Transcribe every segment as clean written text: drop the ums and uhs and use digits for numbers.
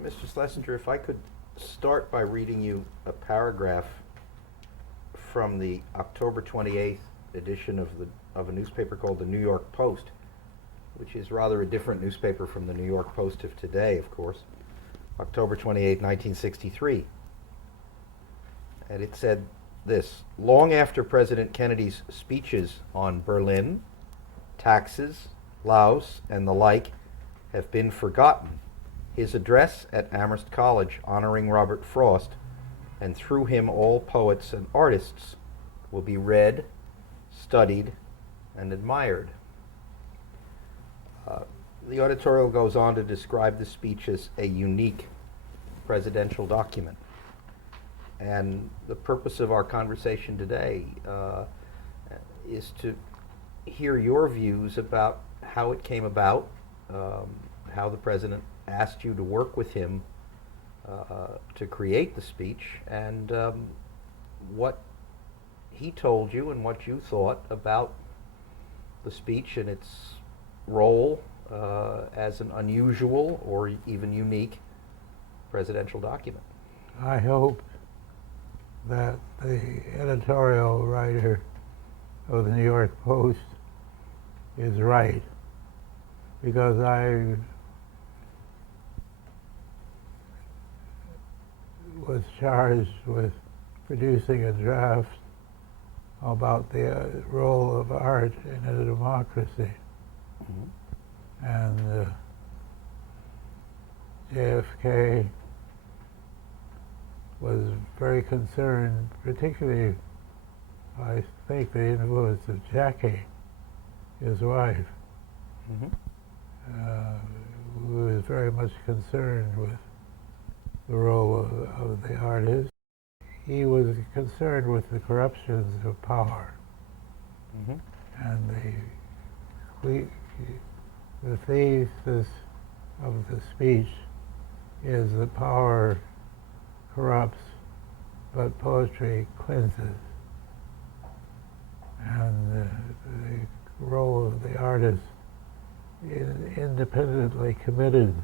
Mr. Schlesinger, if I could start by reading you a paragraph from the October 28th edition of a newspaper called the New York Post, which is rather a different newspaper from the New York Post of today, of course. October 28, 1963. And it said this: long after President Kennedy's speeches on Berlin, taxes, Laos, and the like have been forgotten, his address at Amherst College honoring Robert Frost, and through him all poets and artists, will be read, studied, and admired. The editorial goes on to describe the speech as a unique presidential document. And the purpose of our conversation today is to hear your views about how it came about, how the president asked you to work with him to create the speech, and what he told you and what you thought about the speech and its role as an unusual or even unique presidential document. I hope that the editorial writer of the New York Post is right, because I was charged with producing a draft about the role of art in a democracy. Mm-hmm. And JFK was very concerned, particularly, I think, the influence of Jackie, his wife, who was very much concerned with the role of the artist. He was concerned with the corruptions of power. And the thesis of the speech is that power corrupts, but poetry cleanses. And the role of the artist is independently committed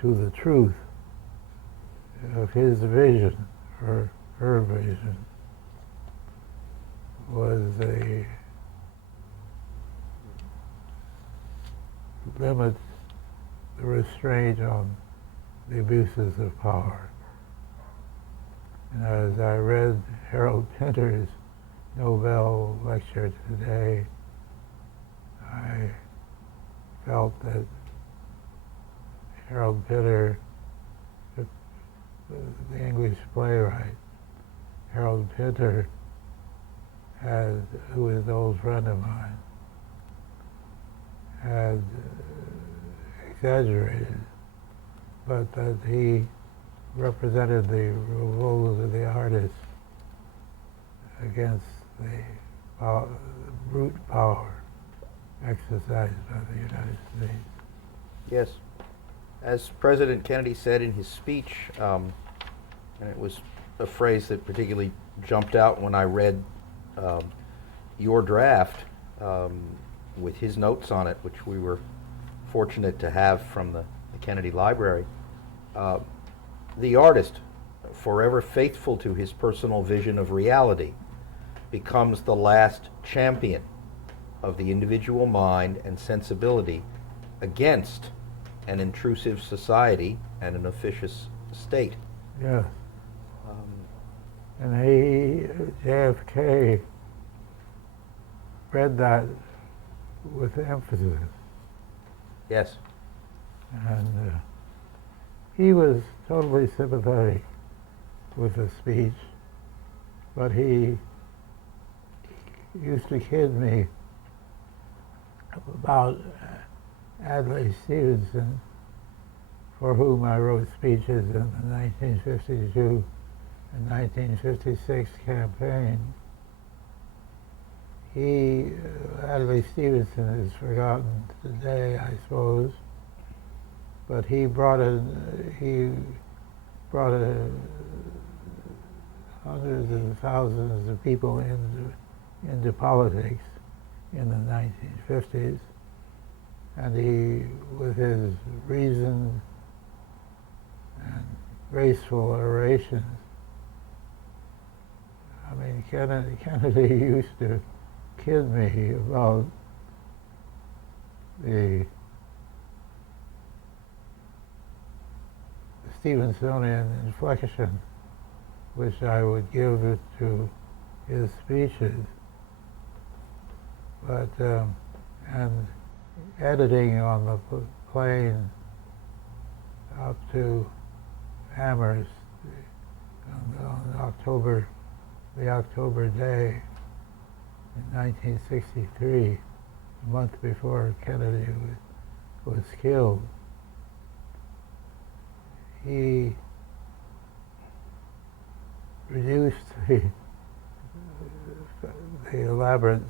to the truth of his vision, or her vision, was a limit, the restraint on the abuses of power. And as I read Harold Pinter's Nobel lecture today, I felt that Harold Pinter, the English playwright, Harold Pinter, who is an old friend of mine, had exaggerated, but that he represented the revolt of the artist against the brute power exercised by the United States. Yes. As President Kennedy said in his speech, and it was a phrase that particularly jumped out when I read your draft with his notes on it, which we were fortunate to have from the Kennedy Library. The artist, forever faithful to his personal vision of reality, becomes the last champion of the individual mind and sensibility against an intrusive society and an officious state. Yes. And JFK, read that with emphasis. Yes. And he was totally sympathetic with the speech, but he used to kid me about Adlai Stevenson, for whom I wrote speeches in the 1952 and 1956 campaign. Adlai Stevenson is forgotten today, I suppose, but he brought hundreds of thousands of people into politics in the 1950s, and he, with his reason graceful orations. I mean, Kennedy used to kid me about the Stevensonian inflection which I would give it to his speeches. But, and editing on the plane up to Amherst on the October day in 1963, a month before Kennedy was killed. He reduced the elaborate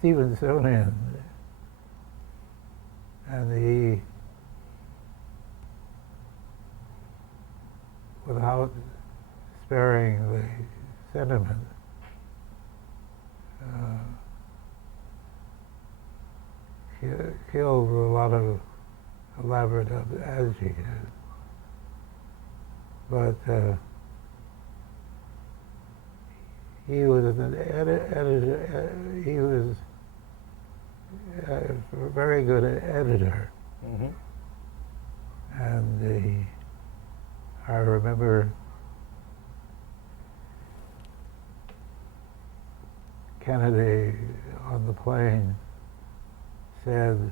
Stevensonian, and he, without sparing the sentiment, killed a lot of elaborate adjectives. But he was an editor. He was a very good editor, and I remember Kennedy on the plane said,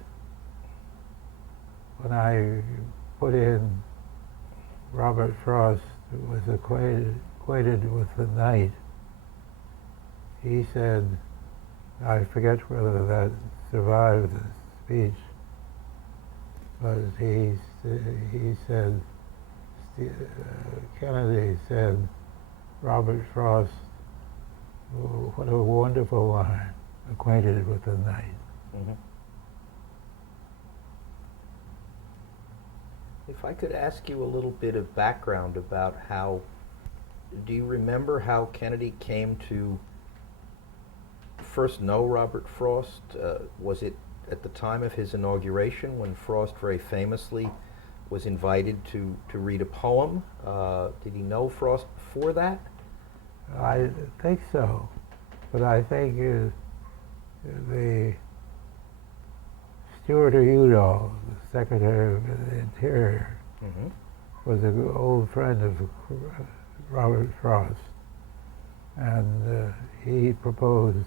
when I put in Robert Frost was acquainted with the night, he said, I forget whether that survived the speech, but he said, Kennedy said, Robert Frost, oh, what a wonderful line, acquainted with the night. If I could ask you a little bit of background about how, do you remember how Kennedy came to first know Robert Frost? Was it at the time of his inauguration when Frost very famously was invited to read a poem? Did he know Frost before that? I think so, but I think the Stuart Udall, the Secretary of the Interior, was an old friend of Robert Frost, and he proposed,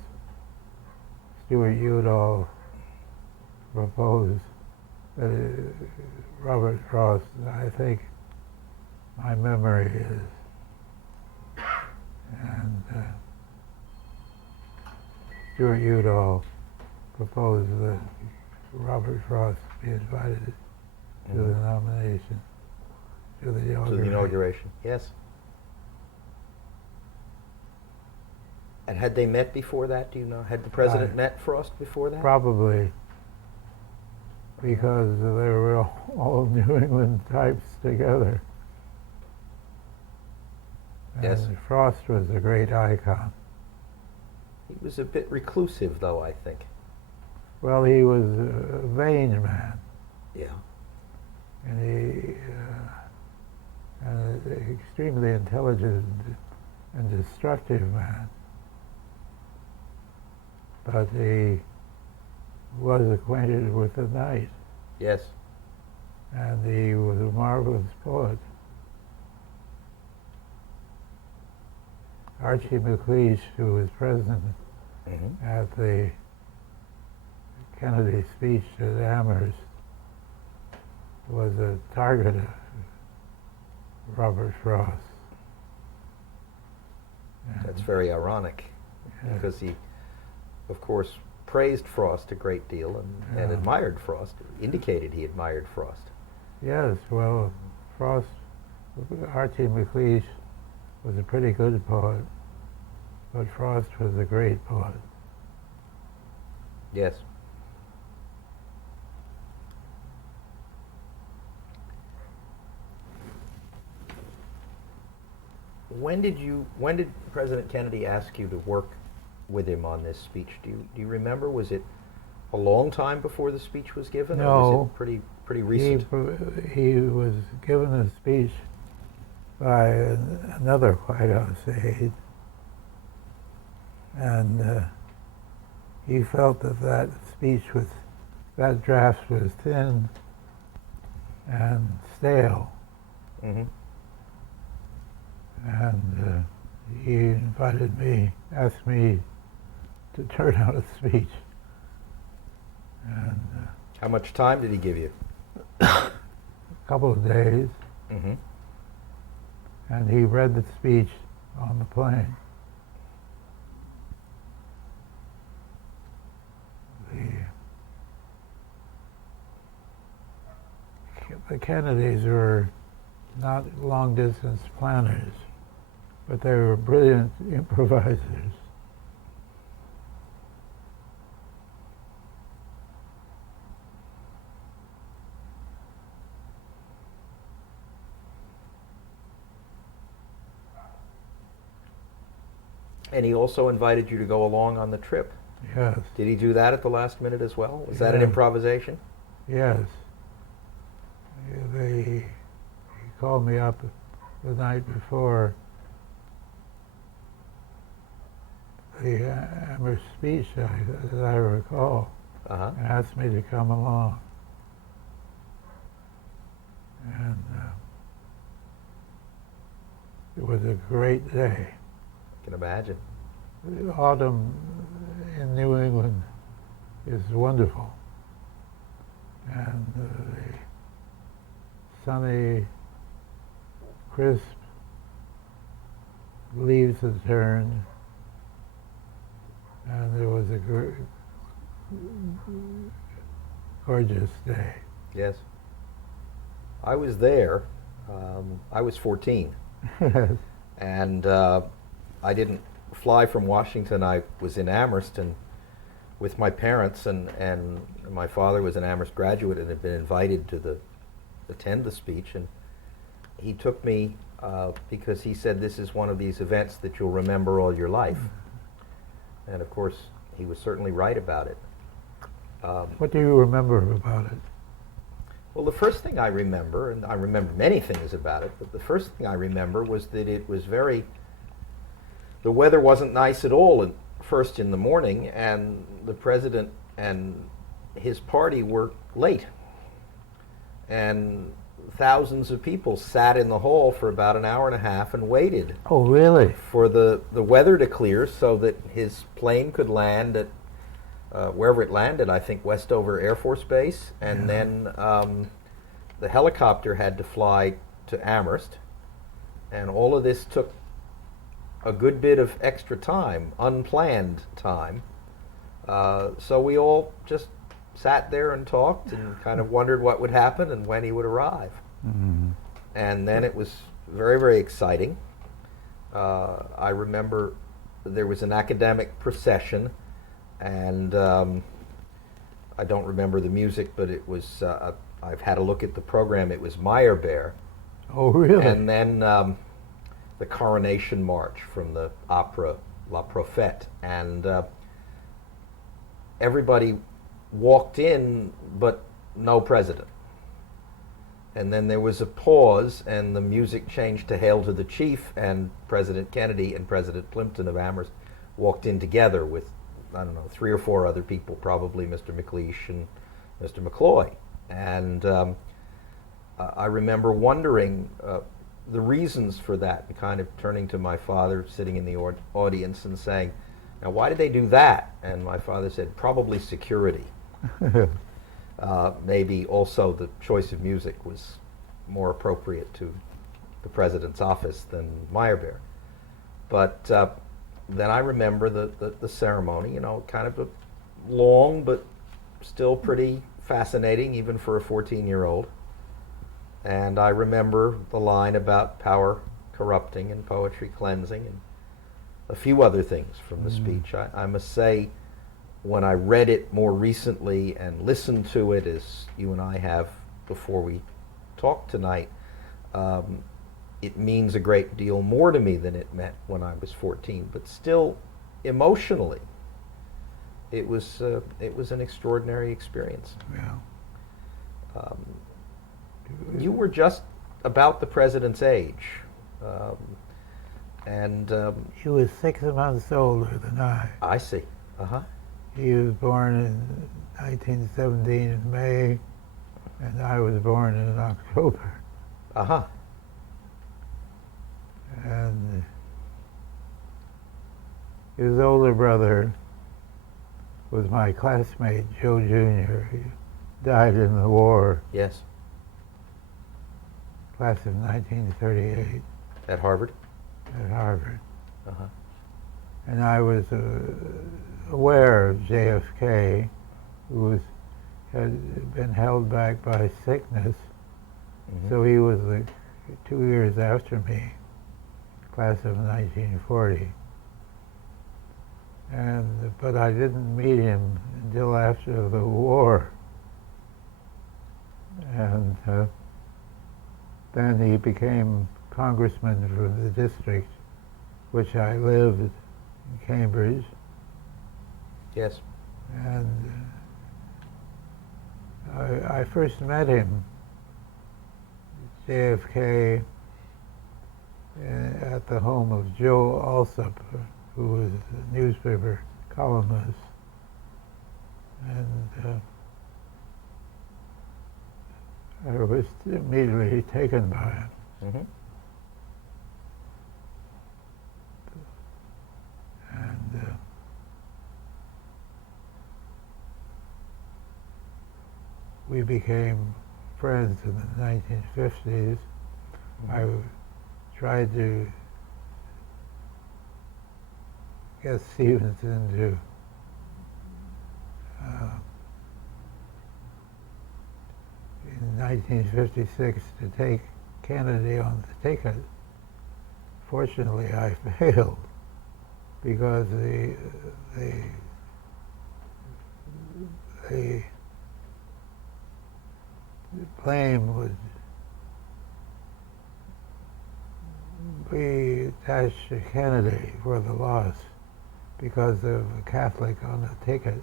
Stuart Udall proposed that Robert Frost, I think my memory is, and Stuart Udall proposed that Robert Frost be invited to the nomination, to the inauguration. To the inauguration, yes. And had they met before that, do you know? Had the president met Frost before that? Probably, because they were all New England types together. Yes. And Frost was a great icon. He was a bit reclusive, though, I think. Well, he was a vain man. Yeah. And he, an extremely intelligent and destructive man. But he was acquainted with the night. Yes. And he was a marvelous poet. Archie McLeish, who was present at the Kennedy speech at Amherst, was a target of Robert Frost. That's very ironic, because he, of course, praised Frost a great deal and admired Frost, indicated he admired Frost. Yes, well, Frost, Archie McLeish was a pretty good poet, but Frost was a great poet. Yes. When did President Kennedy ask you to work with him on this speech? Do you remember? Was it a long time before the speech was given? No. Or was it pretty recent? He was given a speech by another White House aide, and he felt that that draft was thin and stale, Mm-hmm. and he asked me to turn out a speech, and How much time did he give you? a couple of days, Mm-hmm. and he read the speech on the plane. The Kennedys were not long-distance planners, but they were brilliant improvisers. And he also invited you to go along on the trip. Yes, Did he do that at the last minute as well? Was that an Yeah. improvisation? yes. He called me up the night before the Amherst speech, as I recall, Uh-huh. and asked me to come along. And it was a great day. I can imagine. The autumn in New England is wonderful. And the sunny, crisp, leaves had turned, and it was a gorgeous day. Yes. I was there. I was 14. And I didn't fly from Washington. I was in Amherst and with my parents, and my father was an Amherst graduate and had been invited to attend the speech. And he took me because he said, this is one of these events that you'll remember all your life. And of course, he was certainly right about it. What do you remember about it? Well, the first thing I remember, and I remember many things about it, but the first thing I remember was that it was the weather wasn't nice at all first in the morning, and the president and his party were late. And thousands of people sat in the hall for about an hour and a half and waited Oh, really? for the weather to clear so that his plane could land at wherever it landed, I think Westover Air Force Base, and Yeah. then the helicopter had to fly to Amherst, and all of this took a good bit of extra time, unplanned time. So we all just sat there and talked and kind of wondered what would happen and when he would arrive. Mm-hmm. And then it was very, very exciting. I remember there was an academic procession, and I don't remember the music, but it was, I've had a look at the program, it was Meyerbeer. Oh, really? And then the coronation march from the opera La Prophète. And everybody walked in, but no president. And then there was a pause, and the music changed to Hail to the Chief, and President Kennedy and President Plimpton of Amherst walked in together with, I don't know, 3 or 4 other people, probably Mr. McLeish and Mr. McCloy. And I remember wondering the reasons for that, and kind of turning to my father sitting in the audience and saying, now why did they do that? And my father said, probably security. Maybe also the choice of music was more appropriate to the president's office than Meyerbeer. But then I remember the ceremony, you know, kind of a long but still pretty fascinating even for a 14-year-old. And I remember the line about power corrupting and poetry cleansing and a few other things from the speech. I must say, when I read it more recently and listened to it, as you and I have before we talked tonight, it means a great deal more to me than it meant when I was 14. But still, emotionally, it was an extraordinary experience. Yeah. You were just about the president's age. Um, and He was 6 months older than I. I see. Uh-huh. He was born in 1917 in May, and I was born in October. Uh-huh. And his older brother was my classmate, Joe Jr. He died in the war, Yes. class of 1938 At Harvard? at Harvard. Uh-huh. And I was aware of JFK, who had been held back by sickness. Mhm. So he was 2 years after me, class of 1940. But I didn't meet him until after the war. And then he became congressman from the district which I lived in Cambridge. Yes. And I first met him, JFK, at the home of Joe Alsop, who was a newspaper columnist. And I was immediately taken by him. Mm-hmm. And we became friends in the 1950s. I tried to get Stevenson to in 1956 to take Kennedy on the ticket. Fortunately, I failed because the blame would be attached to Kennedy for the loss because of a Catholic on the ticket.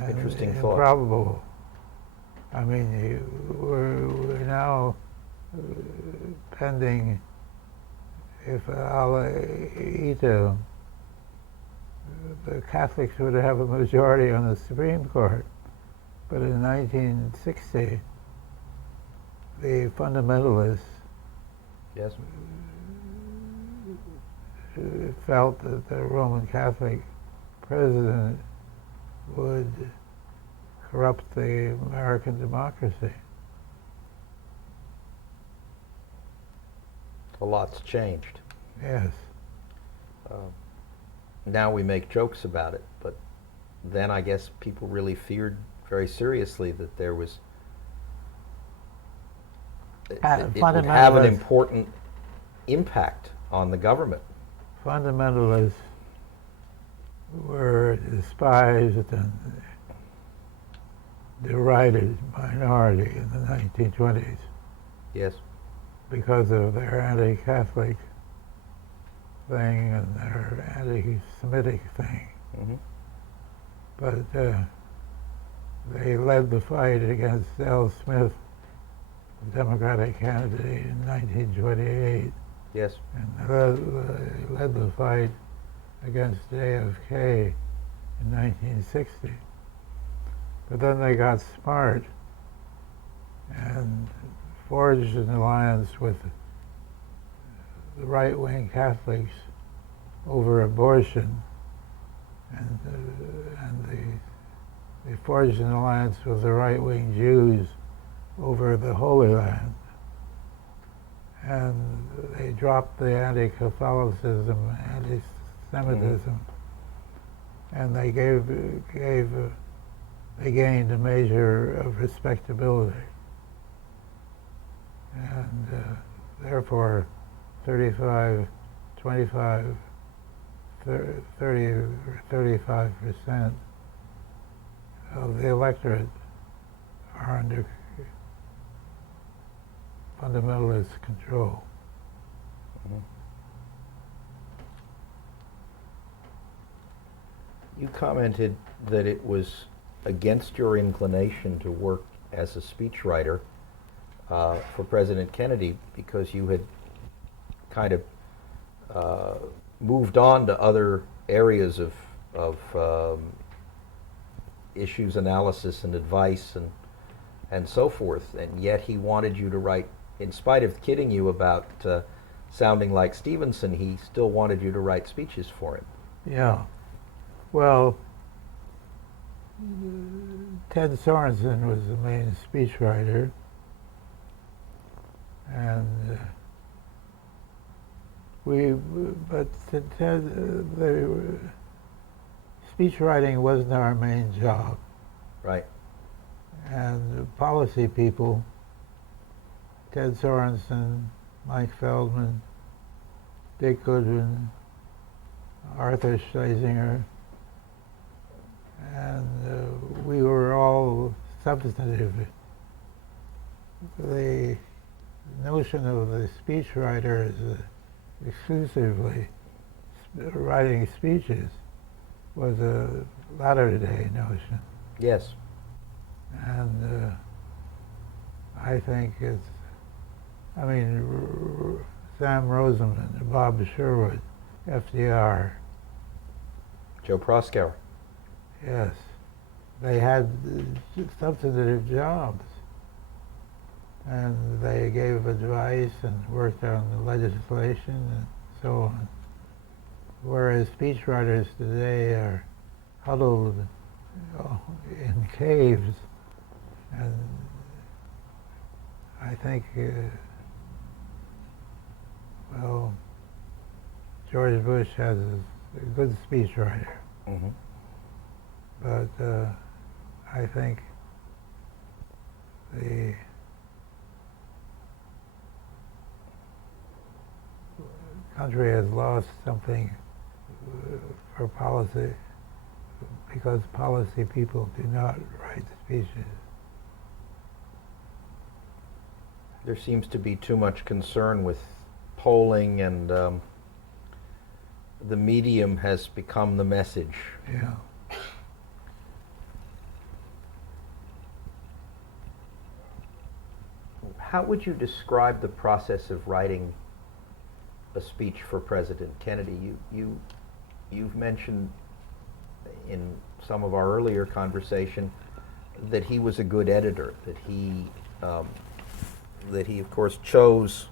And Interesting thought. improbable. I mean, we're now pending if Ito, the Catholics would have a majority on the Supreme Court. But in 1960, the fundamentalists Yes. felt that the Roman Catholic president would corrupt the American democracy. A lot's changed. Yes. Now we make jokes about it, but then I guess people really feared very seriously that there was it would have an important impact on the government. Fundamentalists were despised and derided minority in the 1920s Yes. because of their anti-Catholic thing and their anti-Semitic thing. Mm-hmm. But they led the fight against L. Smith, the Democratic candidate, in 1928. Yes. And they led the fight against JFK in 1960. But then they got smart and forged an alliance with the right-wing Catholics over abortion, and they forged an alliance with the right-wing Jews over the Holy Land. And they dropped the anti-Catholicism, anti-Semitism, and they they gained a measure of respectability. And therefore, 35, 25, 30 or 35% of the electorate are under fundamentalist control. Mm-hmm. You commented that it was against your inclination to work as a speechwriter for President Kennedy, because you had kind of moved on to other areas of issues analysis and advice and so forth, and yet he wanted you to write, in spite of kidding you about sounding like Stevenson, he still wanted you to write speeches for him. Yeah. Well, Ted Sorensen was the main speechwriter, and but Ted, speech writing wasn't our main job. Right. And the policy people, Ted Sorensen, Mike Feldman, Dick Goodwin, Arthur Schlesinger, and we were all substantive. The notion of the speechwriter as exclusively writing speeches was a latter-day notion. Yes. And I think it's, I mean, Sam Rosenman, Bob Sherwood, FDR. Joe Proskauer. Yes. They had substantive jobs. And they gave advice and worked on the legislation and so on. Whereas speechwriters today are huddled in caves. And I think, well, George Bush has a good speechwriter. Mm-hmm. But I think the country has lost something for policy because policy people do not write speeches. There seems to be too much concern with polling, and the medium has become the message. Yeah. How would you describe the process of writing a speech for President Kennedy? You've mentioned in some of our earlier conversation that he was a good editor, that he of course chose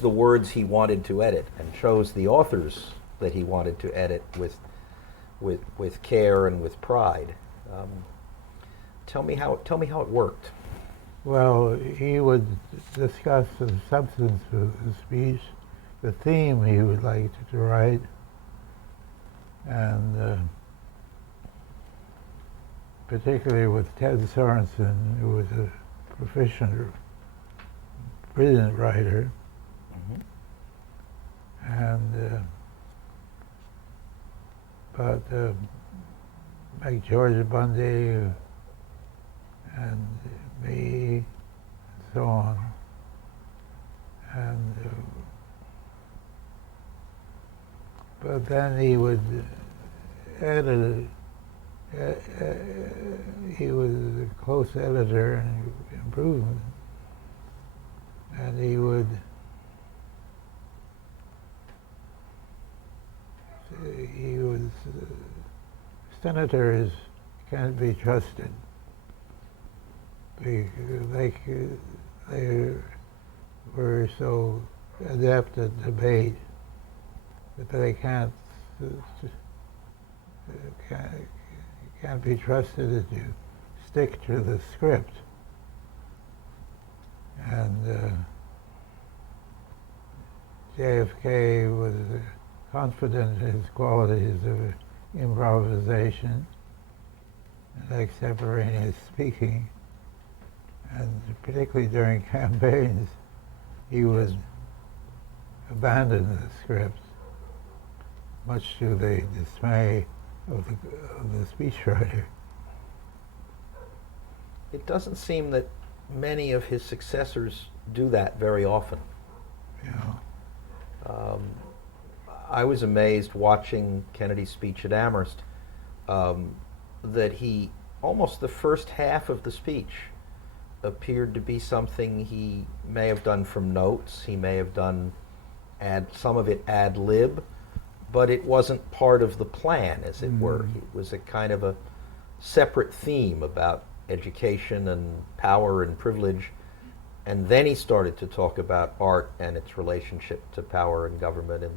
the words he wanted to edit and chose the authors that he wanted to edit with care and with pride. Tell me how it worked. Well, he would discuss the substance of the speech, the theme he would like to write, and particularly with Ted Sorensen, who was a proficient, brilliant writer, and but like George Bundy and me, and so on, and but then he would edit it. He was a close editor and improvement, and he was senators can't be trusted. They were so adept at debate that they can't be trusted to stick to the script. And JFK was confident in his qualities of improvisation and extemporaneous speaking. And particularly during campaigns, he would abandon the script, much to the dismay of the speechwriter. It doesn't seem that many of his successors do that very often. Yeah. I was amazed watching Kennedy's speech at Amherst that he, almost the first half of the speech, appeared to be something he may have done from notes. He may have done some of it ad lib, but it wasn't part of the plan, as it were. It was a kind of a separate theme about education and power and privilege. And then he started to talk about art and its relationship to power and government and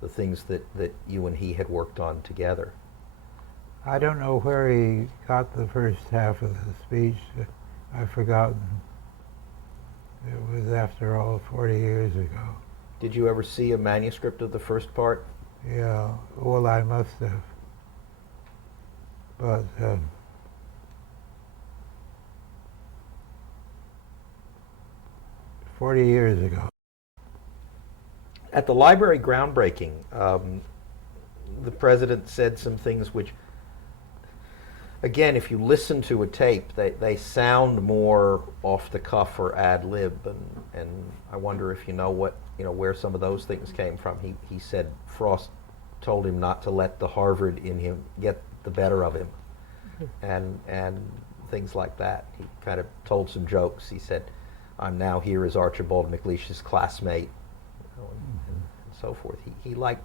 the things that you and he had worked on together. I don't know where he got the first half of the speech. I've forgotten. It was, after all, 40 years ago. Did you ever see a manuscript of the first part? Yeah, well, I must have. But 40 years ago. At the library groundbreaking, the president said some things which, again, if you listen to a tape, they sound more off the cuff or ad lib, and I wonder if you know where some of those things came from. He said Frost told him not to let the Harvard in him get the better of him, and things like that. He kind of told some jokes. He said, "I'm now here as Archibald MacLeish's classmate," and so forth. He liked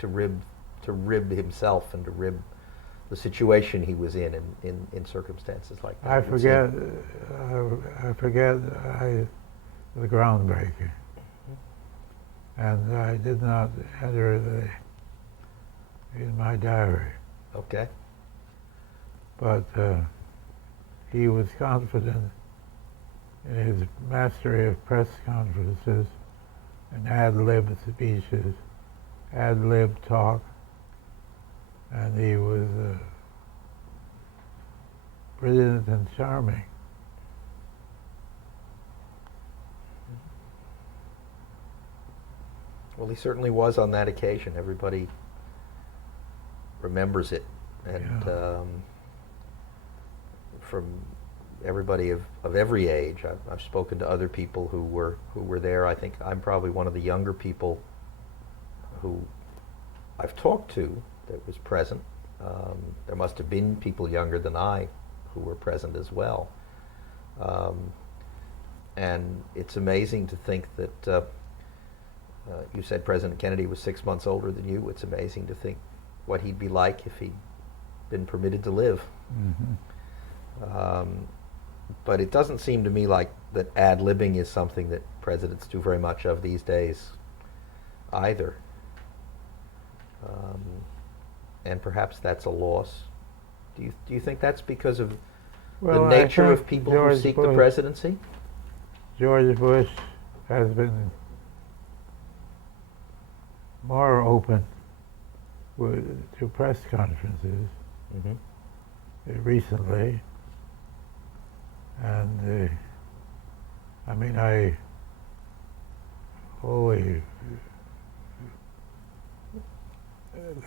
to rib himself and to rib the situation he was in circumstances like that. I forget the groundbreaking, and I did not enter in my diary. Okay. But he was confident in his mastery of press conferences and ad lib speeches, ad lib talk, and he was brilliant and charming. Well, he certainly was on that occasion. Everybody remembers it, and from everybody of every age. I've spoken to other people who were there. I think I'm probably one of the younger people who I've talked to that was present. There must have been people younger than I who were present as well. And it's amazing to think that you said President Kennedy was 6 months older than you. It's amazing to think what he'd be like if he'd been permitted to live. Mm-hmm. But it doesn't seem to me like that ad-libbing is something that presidents do very much of these days either. And perhaps that's a loss. Do you think that's because of the nature of people who seek the presidency? George Bush has been more open to press conferences recently. And I mean, the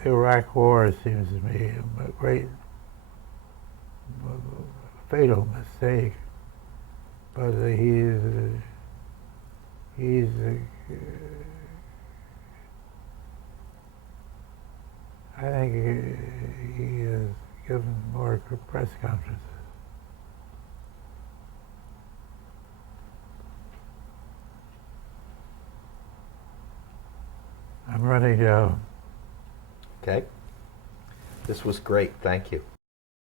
Iraq War seems to me a great, fatal mistake. But he's I think he has given more press conferences. I'm running down. Okay. This was great. Thank you.